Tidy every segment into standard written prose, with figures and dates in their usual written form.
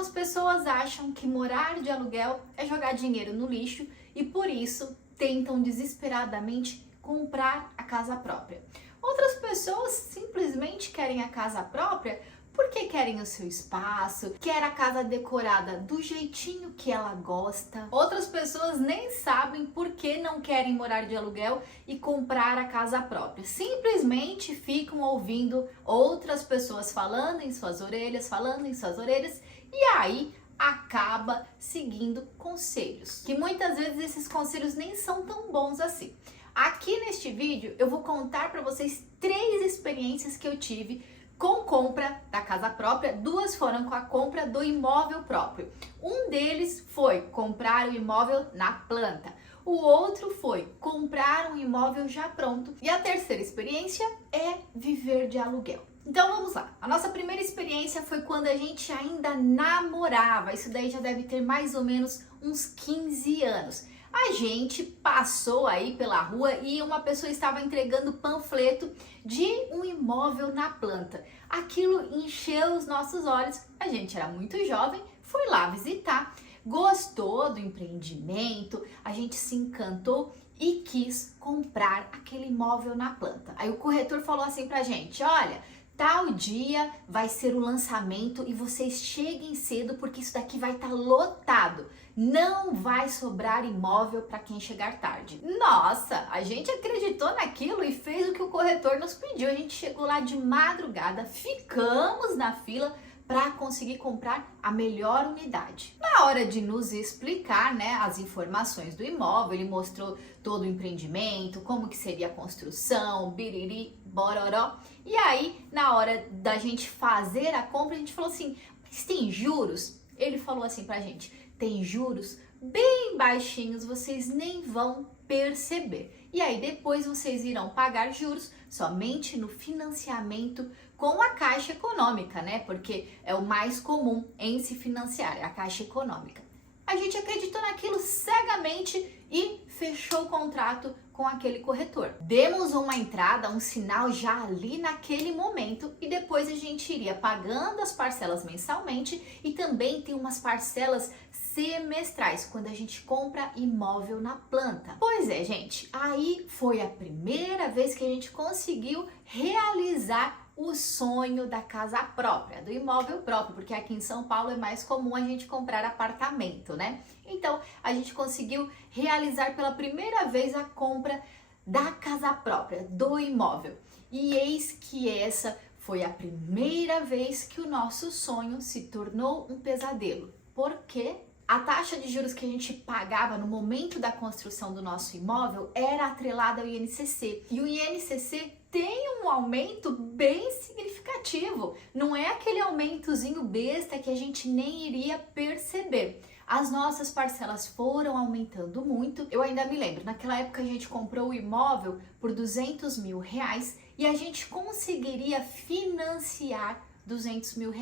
Algumas pessoas acham que morar de aluguel é jogar dinheiro no lixo e por isso tentam desesperadamente comprar a casa própria. Outras pessoas simplesmente querem a casa própria porque querem o seu espaço, quer a casa decorada do jeitinho que ela gosta. Outras pessoas nem sabem por que não querem morar de aluguel e comprar a casa própria. Simplesmente ficam ouvindo outras pessoas falando em suas orelhas, e aí acaba seguindo conselhos, que muitas vezes esses conselhos nem são tão bons assim. Aqui neste vídeo eu vou contar para vocês 3 experiências que eu tive com compra da casa própria. 2 foram com a compra do imóvel próprio. Um deles foi comprar o imóvel na planta. O outro foi comprar um imóvel já pronto. E a terceira experiência é viver de aluguel. Então vamos lá. A nossa primeira experiência foi quando a gente ainda namorava. Isso daí já deve ter mais ou menos uns 15 anos. A gente passou aí pela rua e uma pessoa estava entregando panfleto de um imóvel na planta. Aquilo encheu os nossos olhos, a gente era muito jovem, foi lá visitar, gostou do empreendimento, a gente se encantou e quis comprar aquele imóvel na planta. Aí o corretor falou assim pra gente: olha, tal dia vai ser o lançamento e vocês cheguem cedo porque isso daqui vai estar lotado. Não vai sobrar imóvel para quem chegar tarde. Nossa, a gente acreditou naquilo e fez o que o corretor nos pediu. A gente chegou lá de madrugada, ficamos na fila para conseguir comprar a melhor unidade. Na hora de nos explicar, né, as informações do imóvel, ele mostrou todo o empreendimento, como que seria a construção, biriri, bororó. E aí, na hora da gente fazer a compra, a gente falou assim: mas tem juros? Ele falou assim pra gente: tem juros bem baixinhos, vocês nem vão perceber. E aí depois vocês irão pagar juros somente no financiamento com a Caixa Econômica, né? Porque é o mais comum em se financiar, é a Caixa Econômica. A gente acreditou naquilo cegamente e fechou o contrato com aquele corretor. Demos uma entrada, um sinal já ali naquele momento e depois a gente iria pagando as parcelas mensalmente e também tem umas parcelas semestrais quando a gente compra imóvel na planta. Pois é, gente, aí foi a primeira vez que a gente conseguiu realizar o sonho da casa própria, do imóvel próprio, porque aqui em São Paulo é mais comum a gente comprar apartamento, né? Então, a gente conseguiu realizar pela primeira vez a compra da casa própria, do imóvel. E eis que essa foi a primeira vez que o nosso sonho se tornou um pesadelo. Por quê? A taxa de juros que a gente pagava no momento da construção do nosso imóvel era atrelada ao INCC. E o INCC tem um aumento bem significativo. Não é aquele aumentozinho besta que a gente nem iria perceber. As nossas parcelas foram aumentando muito. Eu ainda me lembro, naquela época a gente comprou o imóvel por R$200 mil e a gente conseguiria financiar R$200 mil.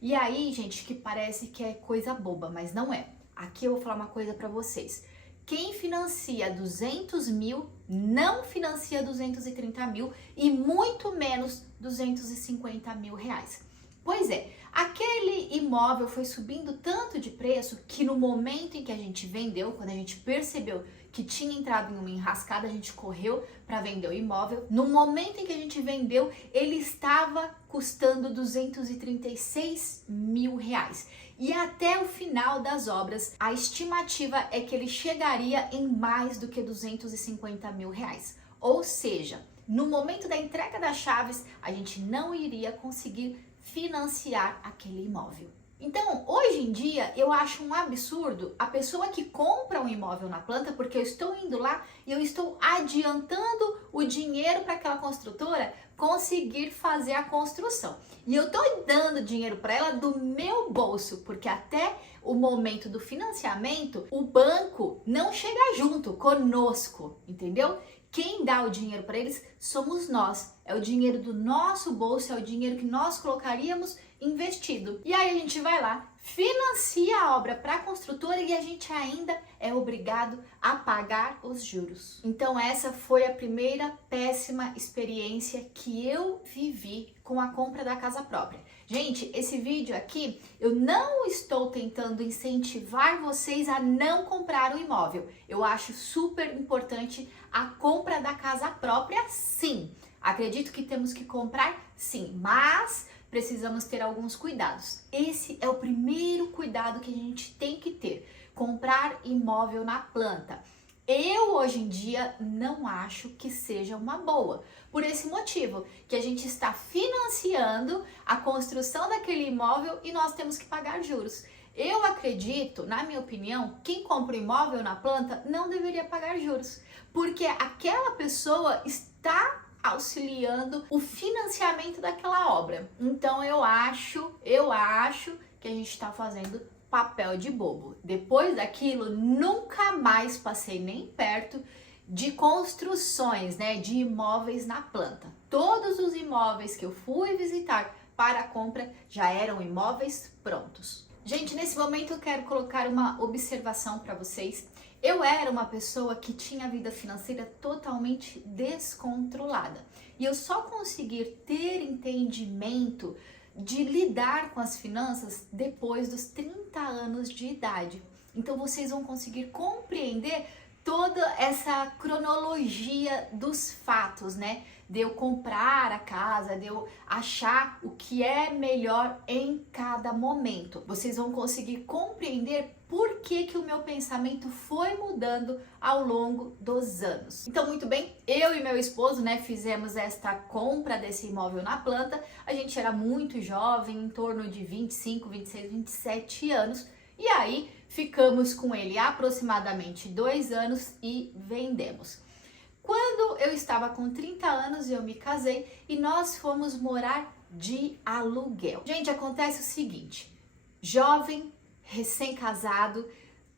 E aí, gente, que parece que é coisa boba, mas não é. Aqui eu vou falar uma coisa pra vocês. Quem financia 200 mil não financia 230 mil e muito menos 250 mil reais. Pois é, aquele imóvel foi subindo tanto de preço que no momento em que a gente vendeu, quando a gente percebeu que tinha entrado em uma enrascada, a gente correu para vender o imóvel. No momento em que a gente vendeu, ele estava custando 236 mil reais. E até o final das obras, a estimativa é que ele chegaria em mais do que 250 mil reais. Ou seja, no momento da entrega das chaves, a gente não iria conseguir financiar aquele imóvel. Então, hoje em dia, eu acho um absurdo a pessoa que compra um imóvel na planta, porque eu estou indo lá e eu estou adiantando o dinheiro para aquela construtora conseguir fazer a construção. E eu estou dando dinheiro para ela do meu bolso, porque até o momento do financiamento, o banco não chega junto conosco, entendeu? Quem dá o dinheiro para eles somos nós. É o dinheiro do nosso bolso, é o dinheiro que nós colocaríamos investido. E aí a gente vai lá, financia a obra para a construtora e a gente ainda é obrigado a pagar os juros. Então essa foi a primeira péssima experiência que eu vivi com a compra da casa própria. Gente, esse vídeo aqui, eu não estou tentando incentivar vocês a não comprar um imóvel. Eu acho super importante a compra da casa própria, sim. Acredito que temos que comprar, sim, mas precisamos ter alguns cuidados. Esse é o primeiro cuidado que a gente tem que ter: comprar imóvel na planta. Eu, hoje em dia, não acho que seja uma boa, por esse motivo, que a gente está financiando a construção daquele imóvel e nós temos que pagar juros. Eu acredito, na minha opinião, quem compra um imóvel na planta não deveria pagar juros, porque aquela pessoa está auxiliando o financiamento daquela obra. Então eu acho que a gente está fazendo papel de bobo. Depois daquilo, nunca mais passei nem perto de construções, né, de imóveis na planta. Todos os imóveis que eu fui visitar para a compra já eram imóveis prontos. Gente, nesse momento eu quero colocar uma observação para vocês. Eu era uma pessoa que tinha a vida financeira totalmente descontrolada. E eu só consegui ter entendimento de lidar com as finanças depois dos 30 anos de idade. Então vocês vão conseguir compreender toda essa cronologia dos fatos, né? De eu comprar a casa, de eu achar o que é melhor em cada momento. Vocês vão conseguir compreender por que o meu pensamento foi mudando ao longo dos anos. Então, muito bem, eu e meu esposo, né, fizemos esta compra desse imóvel na planta. A gente era muito jovem, em torno de 25, 26, 27 anos. E aí, ficamos com ele aproximadamente 2 anos e vendemos. Quando eu estava com 30 anos, eu me casei e nós fomos morar de aluguel. Gente, acontece o seguinte: jovem, recém-casado,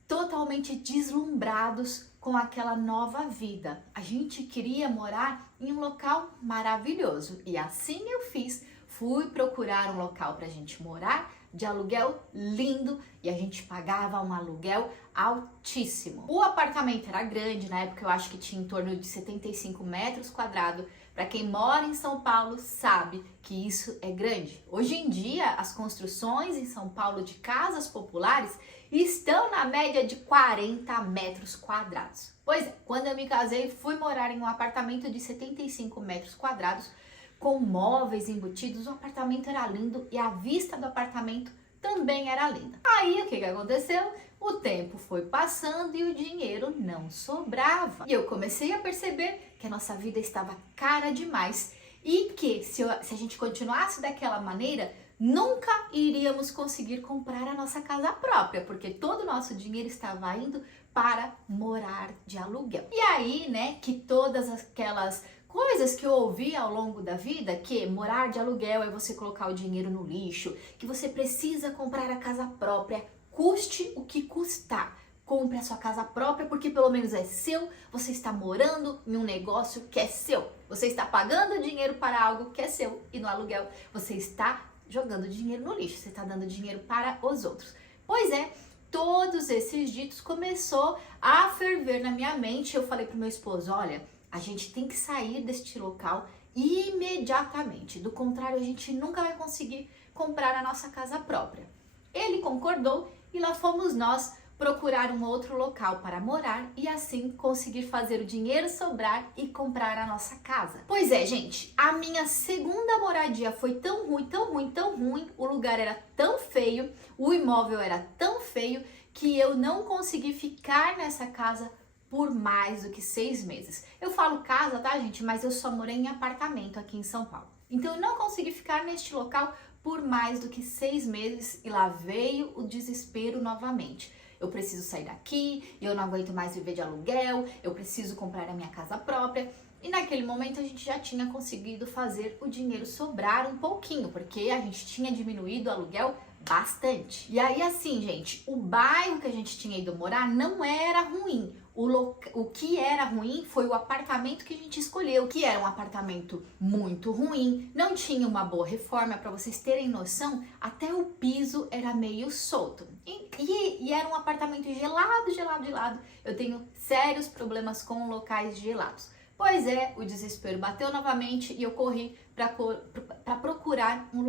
totalmente deslumbrados com aquela nova vida. A gente queria morar em um local maravilhoso e assim eu fiz. Fui procurar um local para a gente morar de aluguel lindo e a gente pagava um aluguel altíssimo. O apartamento era grande, na época eu acho que tinha em torno de 75 metros quadrados. Para quem mora em São Paulo sabe que isso é grande. Hoje em dia, as construções em São Paulo de casas populares estão na média de 40 metros quadrados. Pois é, quando eu me casei, fui morar em um apartamento de 75 metros quadrados, com móveis embutidos. O apartamento era lindo e a vista do apartamento também era linda. Aí, o que aconteceu? O tempo foi passando e o dinheiro não sobrava. E eu comecei a perceber que a nossa vida estava cara demais e que se a gente continuasse daquela maneira, nunca iríamos conseguir comprar a nossa casa própria, porque todo o nosso dinheiro estava indo para morar de aluguel. E aí, né, que todas aquelas coisas que eu ouvi ao longo da vida, que morar de aluguel é você colocar o dinheiro no lixo, que você precisa comprar a casa própria, custe o que custar. Compre a sua casa própria porque pelo menos é seu, você está morando em um negócio que é seu. Você está pagando dinheiro para algo que é seu e no aluguel você está jogando dinheiro no lixo, você está dando dinheiro para os outros. Pois é, todos esses ditos começou a ferver na minha mente. Eu falei para o meu esposo: olha, a gente tem que sair deste local imediatamente. Do contrário, a gente nunca vai conseguir comprar a nossa casa própria. Ele concordou e lá fomos nós procurar um outro local para morar e assim conseguir fazer o dinheiro sobrar e comprar a nossa casa. Pois é, gente, a minha segunda moradia foi tão ruim, tão ruim, tão ruim, o lugar era tão feio, o imóvel era tão feio que eu não consegui ficar nessa casa por mais do que 6 meses. Eu falo casa, tá, gente? Mas eu só morei em apartamento aqui em São Paulo. Então eu não consegui ficar neste local por mais do que 6 meses e lá veio o desespero novamente. Eu preciso sair daqui, eu não aguento mais viver de aluguel, eu preciso comprar a minha casa própria. E naquele momento a gente já tinha conseguido fazer o dinheiro sobrar um pouquinho, porque a gente tinha diminuído o aluguel bastante. E aí assim, gente, o bairro que a gente tinha ido morar não era ruim. O que era ruim foi o apartamento que a gente escolheu, que era um apartamento muito ruim, não tinha uma boa reforma. Para vocês terem noção, até o piso era meio solto. E era um apartamento gelado. Eu tenho sérios problemas com locais gelados. Pois é, o desespero bateu novamente e eu corri para procurar um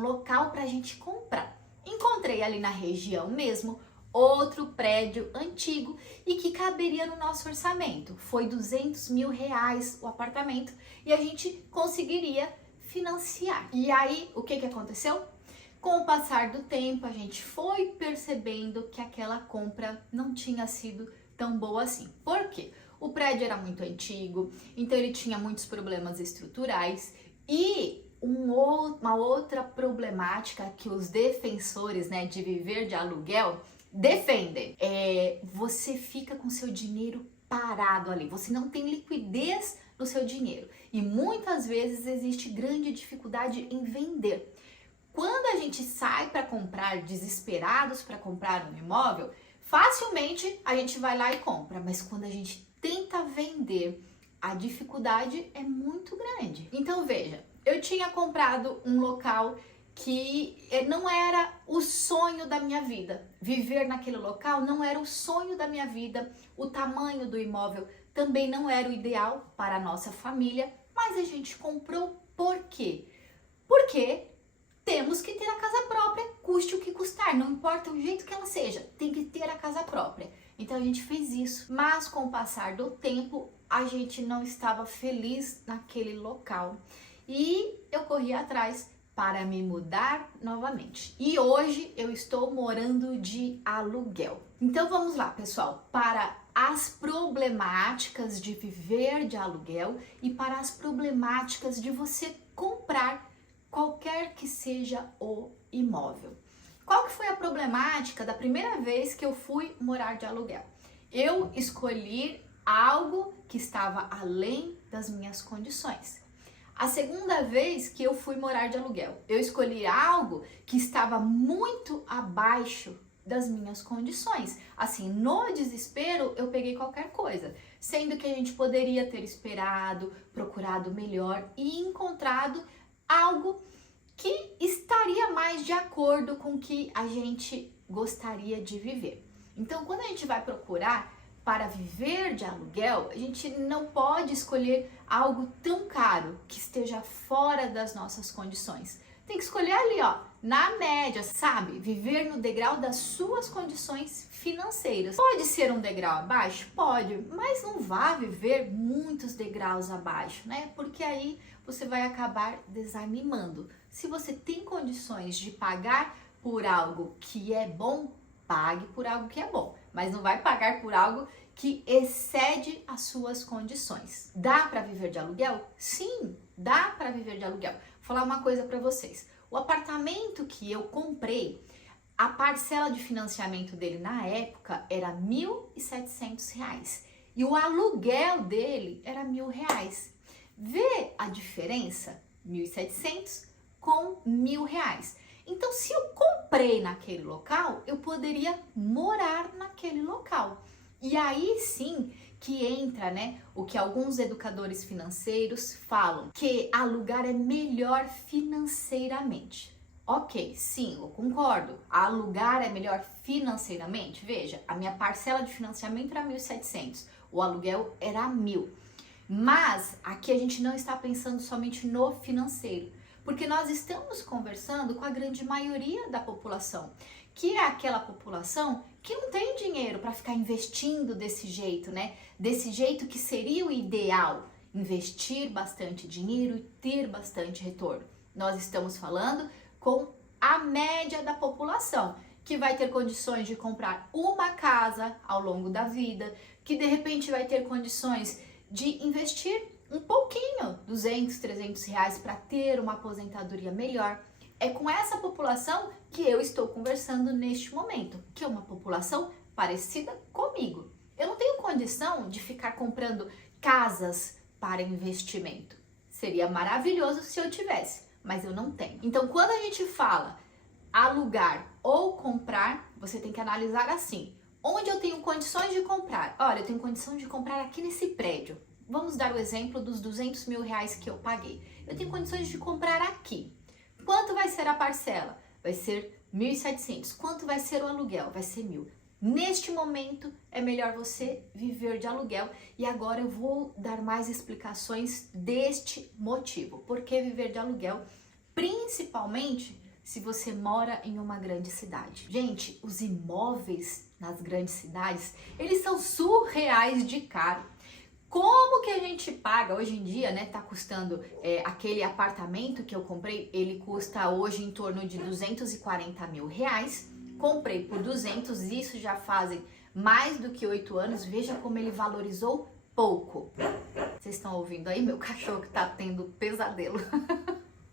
local para a gente comprar. Encontrei ali na região mesmo outro prédio antigo e que caberia no nosso orçamento. Foi R$200 mil o apartamento e a gente conseguiria financiar. E aí, o que aconteceu? Com o passar do tempo, a gente foi percebendo que aquela compra não tinha sido tão boa assim. Por quê? O prédio era muito antigo, então ele tinha muitos problemas estruturais e uma outra problemática que os defensores, né, de viver de aluguel defendem você fica com seu dinheiro parado ali, você não tem liquidez no seu dinheiro e muitas vezes existe grande dificuldade em vender. Quando a gente sai para comprar, desesperados para comprar um imóvel, facilmente a gente vai lá e compra, mas quando a gente tenta vender, a dificuldade é muito grande. Então veja, eu tinha comprado um local que não era o sonho da minha vida. Viver naquele local não era o sonho da minha vida. O tamanho do imóvel também não era o ideal para a nossa família, mas a gente comprou por quê? Porque temos que ter a casa própria, custe o que custar, não importa o jeito que ela seja, tem que ter a casa própria. Então a gente fez isso, mas com o passar do tempo, a gente não estava feliz naquele local. E eu corri atrás para me mudar novamente. E hoje eu estou morando de aluguel. Então vamos lá, pessoal, para as problemáticas de viver de aluguel e para as problemáticas de você comprar qualquer que seja o imóvel. Qual que foi a problemática da primeira vez que eu fui morar de aluguel? Eu escolhi algo que estava além das minhas condições. A segunda vez que eu fui morar de aluguel, eu escolhi algo que estava muito abaixo das minhas condições. Assim, no desespero, eu peguei qualquer coisa, sendo que a gente poderia ter esperado, procurado melhor e encontrado algo que estaria mais de acordo com o que a gente gostaria de viver. Então, quando a gente vai procurar para viver de aluguel, a gente não pode escolher algo tão caro que esteja fora das nossas condições. Tem que escolher ali, ó, na média, sabe? Viver no degrau das suas condições financeiras. Pode ser um degrau abaixo? Pode, mas não vá viver muitos degraus abaixo, né? Porque aí você vai acabar desanimando. Se você tem condições de pagar por algo que é bom, pague por algo que é bom, mas não vai pagar por algo que excede as suas condições. Dá para viver de aluguel? Sim, dá para viver de aluguel. Vou falar uma coisa para vocês. O apartamento que eu comprei, a parcela de financiamento dele na época era R$ 1.700 e o aluguel dele era R$ 1.000. Vê a diferença? 1.700 com R$ 1.000. Então, se eu comprei naquele local, eu poderia morar naquele local. E aí sim que entra, né, o que alguns educadores financeiros falam, que alugar é melhor financeiramente. Ok, sim, eu concordo. Alugar é melhor financeiramente? Veja, a minha parcela de financiamento era 1.700, o aluguel era 1.000. Mas aqui a gente não está pensando somente no financeiro, porque nós estamos conversando com a grande maioria da população, que é aquela população que não tem dinheiro para ficar investindo desse jeito, né? Desse jeito que seria o ideal, investir bastante dinheiro e ter bastante retorno. Nós estamos falando com a média da população, que vai ter condições de comprar uma casa ao longo da vida, que de repente vai ter condições de investir um pouquinho, 200, 300 reais para ter uma aposentadoria melhor. É com essa população que eu estou conversando neste momento, que é uma população parecida comigo. Eu não tenho condição de ficar comprando casas para investimento. Seria maravilhoso se eu tivesse, mas eu não tenho. Então, quando a gente fala alugar ou comprar, você tem que analisar assim: onde eu tenho condições de comprar? Olha, eu tenho condição de comprar aqui nesse prédio. Vamos dar o exemplo dos 200 mil reais que eu paguei. Eu tenho condições de comprar aqui. Quanto vai ser a parcela? Vai ser 1.700. Quanto vai ser o aluguel? Vai ser 1.000. Neste momento é melhor você viver de aluguel e agora eu vou dar mais explicações deste motivo. Por que viver de aluguel? Principalmente se você mora em uma grande cidade. Gente, os imóveis nas grandes cidades, eles são surreais de caro. Como que a gente paga hoje em dia, né? Tá custando aquele apartamento que eu comprei, ele custa hoje em torno de 240 mil reais. Comprei por 200, isso já fazem mais do que 8 anos. Veja como ele valorizou pouco. Vocês estão ouvindo aí? Meu cachorro que tá tendo pesadelo.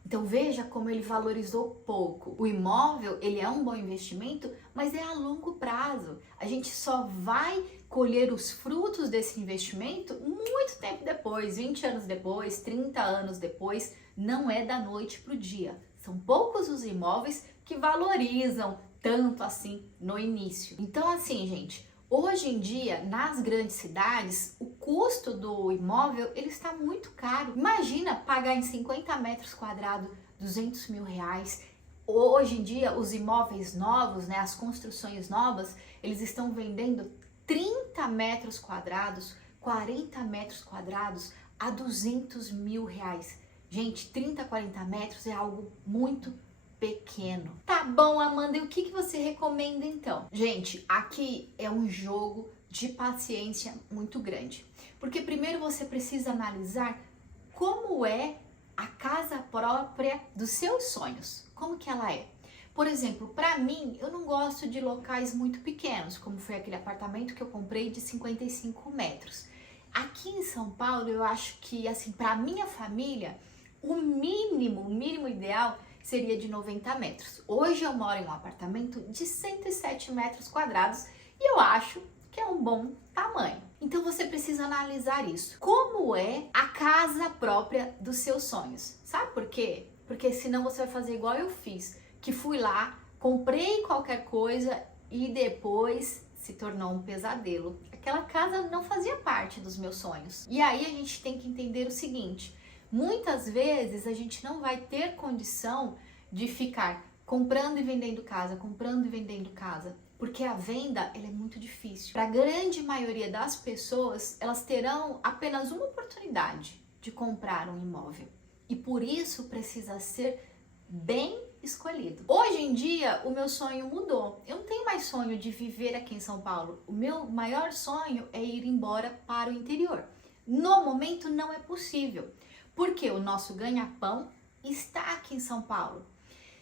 Então veja como ele valorizou pouco. O imóvel, ele é um bom investimento, mas é a longo prazo. A gente só vai colher os frutos desse investimento muito tempo depois, 20 anos depois, 30 anos depois. Não é da noite para o dia. São poucos os imóveis que valorizam tanto assim no início. Então assim, gente, hoje em dia, nas grandes cidades, o custo do imóvel ele está muito caro. Imagina pagar em 50 metros quadrados 200 mil reais. Hoje em dia, os imóveis novos, né, as construções novas, eles estão vendendo 30 metros quadrados, 40 metros quadrados a 200 mil reais. Gente, 30, 40 metros é algo muito pequeno. Tá bom, Amanda, e o que você recomenda então? Gente, aqui é um jogo de paciência muito grande. Porque primeiro você precisa analisar como é a casa própria dos seus sonhos. Como que ela é? Por exemplo, para mim, eu não gosto de locais muito pequenos, como foi aquele apartamento que eu comprei de 55 metros. Aqui em São Paulo, eu acho que, assim, para minha família, o mínimo ideal seria de 90 metros. Hoje eu moro em um apartamento de 107 metros quadrados e eu acho que é um bom tamanho. Então você precisa analisar isso. Como é a casa própria dos seus sonhos? Sabe por quê? Porque senão você vai fazer igual eu fiz, que fui lá, comprei qualquer coisa e depois se tornou um pesadelo. Aquela casa não fazia parte dos meus sonhos. E aí a gente tem que entender o seguinte: muitas vezes a gente não vai ter condição de ficar comprando e vendendo casa, comprando e vendendo casa, porque a venda ela é muito difícil. Para a grande maioria das pessoas, elas terão apenas uma oportunidade de comprar um imóvel e por isso precisa ser bem escolhido. Hoje em dia, o meu sonho mudou. Eu não tenho mais sonho de viver aqui em São Paulo. O meu maior sonho é ir embora para o interior. No momento não é possível, porque o nosso ganha-pão está aqui em São Paulo.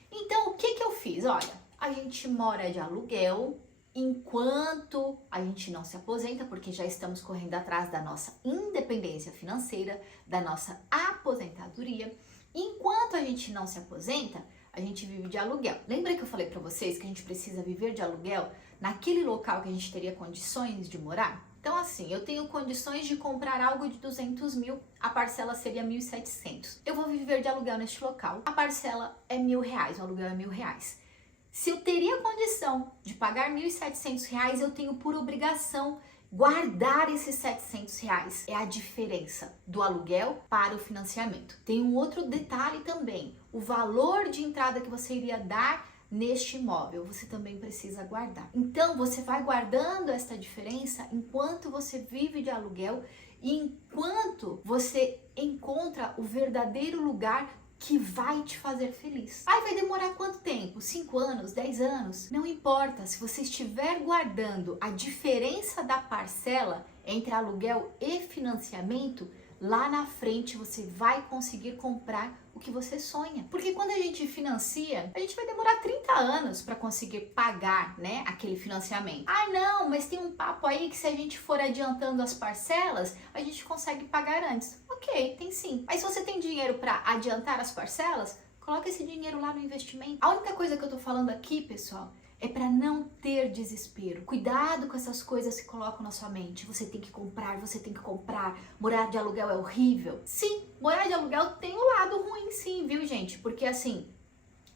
Então, o que eu fiz? Olha, a gente mora de aluguel enquanto a gente não se aposenta, porque já estamos correndo atrás da nossa independência financeira, da nossa aposentadoria. Enquanto a gente não se aposenta, a gente vive de aluguel. Lembra que eu falei para vocês que a gente precisa viver de aluguel naquele local que a gente teria condições de morar? Então assim, eu tenho condições de comprar algo de 200 mil, a parcela seria 1.700. Eu vou viver de aluguel neste local, a parcela é R$1.000, o aluguel é R$1.000. Se eu teria condição de pagar R$1.700, eu tenho por obrigação guardar esses R$700. É a diferença do aluguel para o financiamento. Tem um outro detalhe também, o valor de entrada que você iria dar neste imóvel, você também precisa guardar. Então, você vai guardando esta diferença enquanto você vive de aluguel e enquanto você encontra o verdadeiro lugar que vai te fazer feliz. Aí vai demorar quanto tempo? 5 anos? 10 anos? Não importa, se você estiver guardando a diferença da parcela entre aluguel e financiamento, lá na frente você vai conseguir comprar o que você sonha. Porque quando a gente financia, a gente vai demorar 30 anos para conseguir pagar, né, aquele financiamento. Ah, não, mas tem um papo aí que se a gente for adiantando as parcelas, a gente consegue pagar antes. Ok, tem sim. Mas se você tem dinheiro para adiantar as parcelas, coloca esse dinheiro lá no investimento. A única coisa que eu tô falando aqui, pessoal, é para não ter desespero. Cuidado com essas coisas que colocam na sua mente. Você tem que comprar, você tem que comprar. Morar de aluguel é horrível. Sim, morar de aluguel tem um lado ruim sim, viu, gente? Porque assim,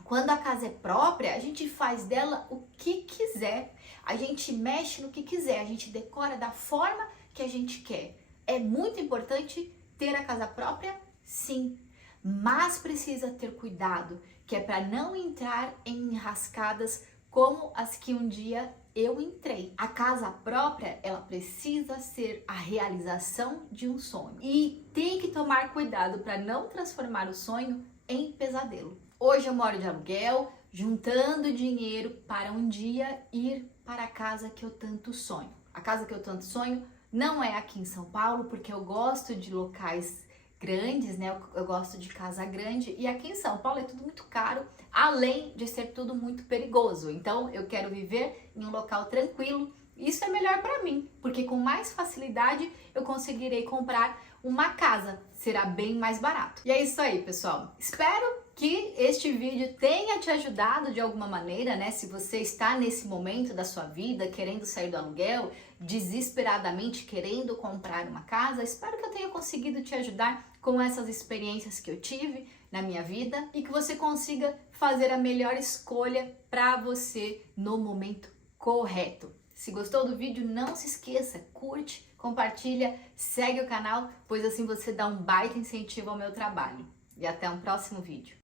quando a casa é própria, a gente faz dela o que quiser. A gente mexe no que quiser, a gente decora da forma que a gente quer. É muito importante ter a casa própria? Sim. Mas precisa ter cuidado, que é para não entrar em enrascadas como as que um dia eu entrei. A casa própria, ela precisa ser a realização de um sonho. E tem que tomar cuidado para não transformar o sonho em pesadelo. Hoje eu moro de aluguel, juntando dinheiro para um dia ir para a casa que eu tanto sonho. A casa que eu tanto sonho não é aqui em São Paulo, porque eu gosto de locais grandes, né? Eu gosto de casa grande, e aqui em São Paulo é tudo muito caro, além de ser tudo muito perigoso. Então eu quero viver em um local tranquilo. Isso é melhor para mim, porque com mais facilidade eu conseguirei comprar uma casa, será bem mais barato. E é isso aí, pessoal. Espero que este vídeo tenha te ajudado de alguma maneira, né? Se você está nesse momento da sua vida, querendo sair do aluguel, desesperadamente querendo comprar uma casa, espero que eu tenha conseguido te ajudar com essas experiências que eu tive na minha vida e que você consiga fazer a melhor escolha para você no momento correto. Se gostou do vídeo, não se esqueça, curte, compartilha, segue o canal, pois assim você dá um baita incentivo ao meu trabalho. E até um próximo vídeo.